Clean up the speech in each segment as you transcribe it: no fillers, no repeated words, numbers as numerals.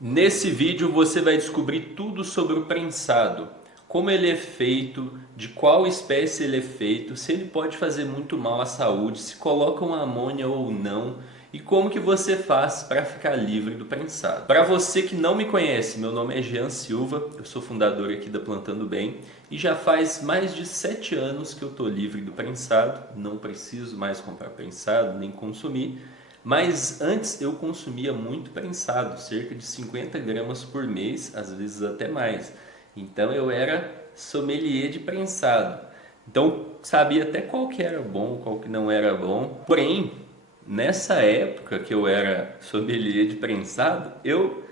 Nesse vídeo você vai descobrir tudo sobre o prensado, como ele é feito, de qual espécie ele é feito, se ele pode fazer muito mal à saúde, se colocam amônia ou não e como que você faz para ficar livre do prensado. Para você que não me conhece, meu nome é Jean Silva, eu sou fundador aqui da Plantando Bem e já faz mais de 7 anos que eu estou livre do prensado, não preciso mais comprar prensado nem consumir. Mas antes eu consumia muito prensado, cerca de 50 gramas por mês, às vezes até mais. Então eu era sommelier de prensado. Então sabia até qual que era bom, qual que não era bom. Porém, nessa época que eu era sommelier de prensado, eu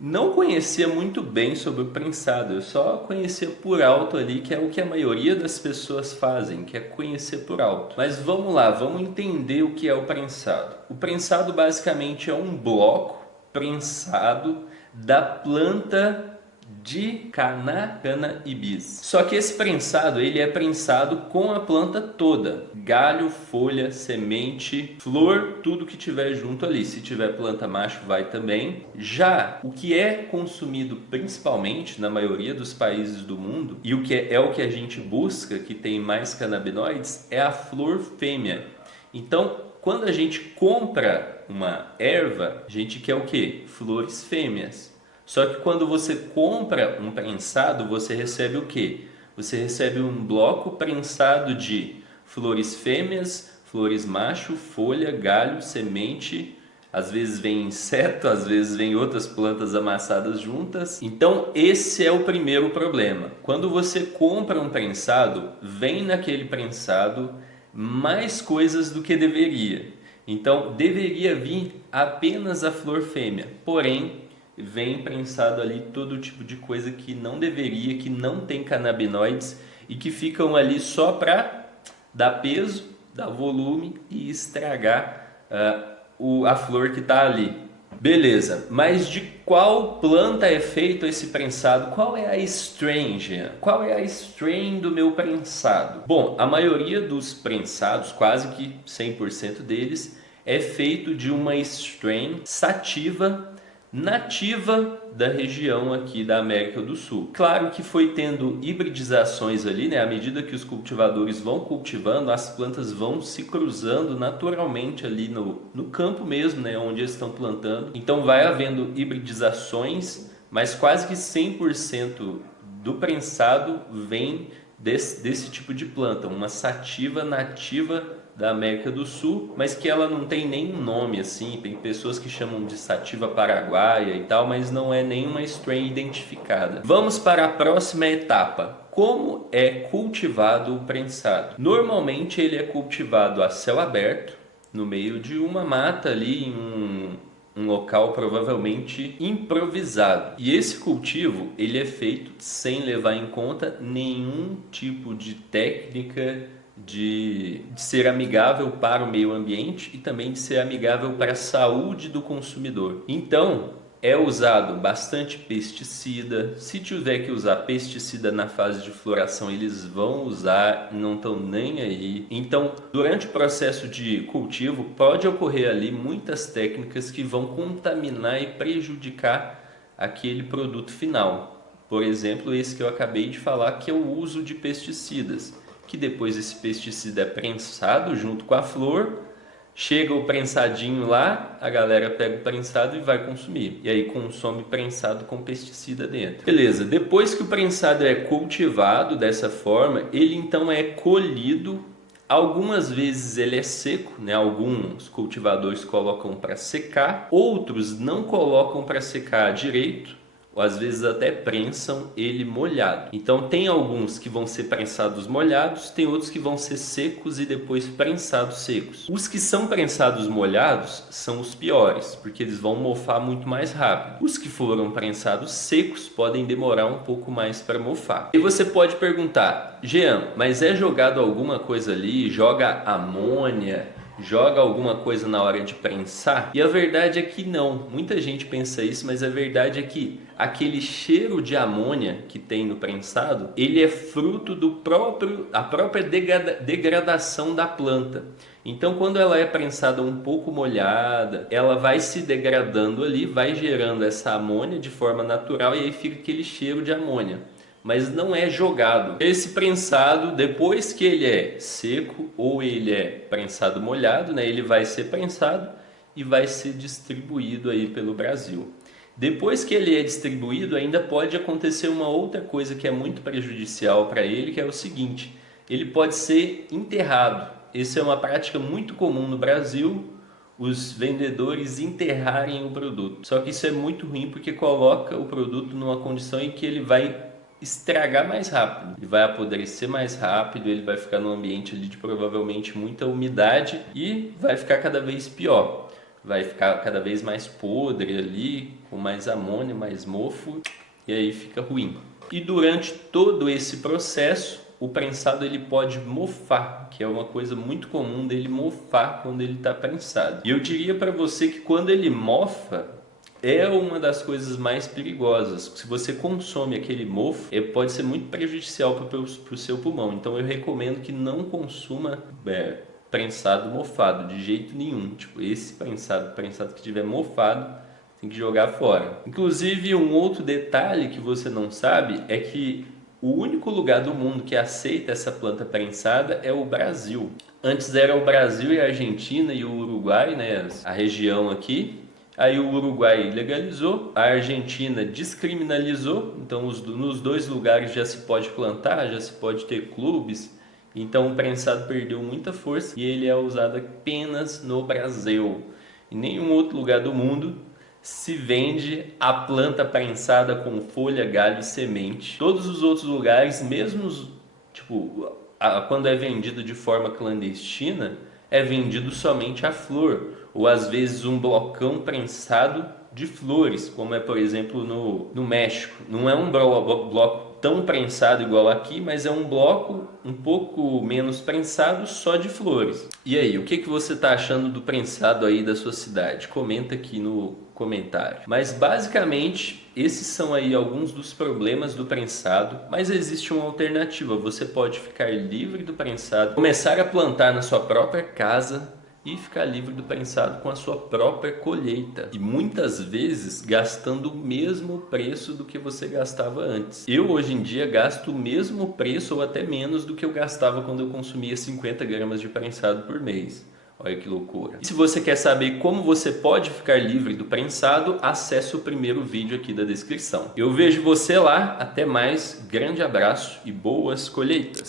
não conhecia muito bem sobre o prensado, eu só conhecia por alto ali, que é o que a maioria das pessoas fazem, que é conhecer por alto. Mas vamos lá, vamos entender o que é o prensado. O prensado basicamente é um bloco prensado da planta de cannabis. Só que esse prensado, ele é prensado com a planta toda, galho, folha, semente, flor, tudo que tiver junto ali. Se tiver planta macho, vai também. Já o que é consumido principalmente na maioria dos países do mundo e o que é o que a gente busca, que tem mais canabinoides, é a flor fêmea. Então, quando a gente compra uma erva, a gente quer o quê? Flores fêmeas. Só que quando você compra um prensado, você recebe o quê? Você recebe um bloco prensado de flores fêmeas, flores macho, folha, galho, semente. Às vezes vem inseto, às vezes vem outras plantas amassadas juntas. Então esse é o primeiro problema. Quando você compra um prensado, vem naquele prensado mais coisas do que deveria. Então deveria vir apenas a flor fêmea, porém vem prensado ali todo tipo de coisa que não deveria, que não tem canabinoides e que ficam ali só para dar peso, dar volume e estragar a flor que está ali. Beleza, mas de qual planta é feito esse prensado? Qual é a strain, Jean? Qual é a strain do meu prensado? Bom, a maioria dos prensados, quase que 100% deles, é feito de uma strain sativa nativa da região aqui da América do Sul. Claro que foi tendo hibridizações ali, né? À medida que os cultivadores vão cultivando, as plantas vão se cruzando naturalmente ali no campo mesmo, né? Onde eles estão plantando. Então vai havendo hibridizações, mas quase que 100% do prensado vem desse tipo de planta, uma sativa nativa da América do Sul, mas que ela não tem nenhum nome assim, tem pessoas que chamam de sativa paraguaia e tal, mas não é nenhuma strain identificada. Vamos para a próxima etapa. Como é cultivado o prensado? Normalmente ele é cultivado a céu aberto, no meio de uma mata ali, em um local provavelmente improvisado. E esse cultivo ele é feito sem levar em conta nenhum tipo de técnica de ser amigável para o meio ambiente e também de ser amigável para a saúde do consumidor. Então, é usado bastante pesticida. Se tiver que usar pesticida na fase de floração, eles vão usar, não estão nem aí. Então, durante o processo de cultivo, pode ocorrer ali muitas técnicas que vão contaminar e prejudicar aquele produto final. Por exemplo, esse que eu acabei de falar, que é o uso de pesticidas, que depois esse pesticida é prensado junto com a flor, chega o prensadinho lá, a galera pega o prensado e vai consumir. E aí consome prensado com pesticida dentro. Beleza, depois que o prensado é cultivado dessa forma, ele então é colhido. Algumas vezes ele é seco, né? Alguns cultivadores colocam para secar, outros não colocam para secar direito, ou às vezes até prensam ele molhado. Então tem alguns que vão ser prensados molhados, tem outros que vão ser secos e depois prensados secos. Os que são prensados molhados são os piores, porque eles vão mofar muito mais rápido. Os que foram prensados secos podem demorar um pouco mais para mofar. E você pode perguntar, Jean, mas é jogado alguma coisa ali? Joga amônia? joga alguma coisa na hora de prensar? E a verdade é que não. Muita gente pensa isso, mas a verdade é que aquele cheiro de amônia que tem no prensado, ele é fruto a própria degradação da planta. Então, quando ela é prensada um pouco molhada, ela vai se degradando ali, vai gerando essa amônia de forma natural e aí fica aquele cheiro de amônia. Mas não é jogado. Esse prensado, depois que ele é seco ou ele é prensado molhado, né, ele vai ser prensado e vai ser distribuído aí pelo Brasil. Depois que ele é distribuído, ainda pode acontecer uma outra coisa que é muito prejudicial para ele, que é o seguinte: ele pode ser enterrado. Essa é uma prática muito comum no Brasil, os vendedores enterrarem o produto. Só que isso é muito ruim porque coloca o produto numa condição em que ele vai estragar mais rápido, ele vai apodrecer mais rápido, ele vai ficar num ambiente ali de provavelmente muita umidade e vai ficar cada vez pior. Vai ficar cada vez mais podre ali, com mais amônia, mais mofo, e aí fica ruim. E durante todo esse processo, o prensado ele pode mofar, que é uma coisa muito comum dele mofar quando ele está prensado. E eu diria para você que quando ele mofa, é uma das coisas mais perigosas. Se você consome aquele mofo, pode ser muito prejudicial para o seu pulmão. Então eu recomendo que não consuma prensado mofado, de jeito nenhum. Tipo, esse prensado que tiver mofado, tem que jogar fora. Inclusive, um outro detalhe que você não sabe é que o único lugar do mundo que aceita essa planta prensada é o Brasil. Antes era o Brasil e a Argentina e o Uruguai, né, a região aqui. Aí o Uruguai legalizou, a Argentina descriminalizou, então nos dois lugares já se pode plantar, já se pode ter clubes. Então o prensado perdeu muita força e ele é usado apenas no Brasil. Em nenhum outro lugar do mundo se vende a planta prensada com folha, galho e semente. Todos os outros lugares, mesmo quando é vendido de forma clandestina, é vendido somente a flor, ou às vezes um blocão prensado de flores, como é, por exemplo, no México. Não é um bloco tão prensado igual aqui, mas é um bloco um pouco menos prensado só de flores. E aí, o que você está achando do prensado aí da sua cidade? Comenta aqui no comentário. Mas basicamente, esses são aí alguns dos problemas do prensado, mas existe uma alternativa. Você pode ficar livre do prensado, começar a plantar na sua própria casa e ficar livre do prensado com a sua própria colheita. E muitas vezes gastando o mesmo preço do que você gastava antes. Eu hoje em dia gasto o mesmo preço ou até menos do que eu gastava quando eu consumia 50 gramas de prensado por mês. Olha que loucura. E se você quer saber como você pode ficar livre do prensado, acesse o primeiro vídeo aqui da descrição. Eu vejo você lá, até mais, grande abraço e boas colheitas!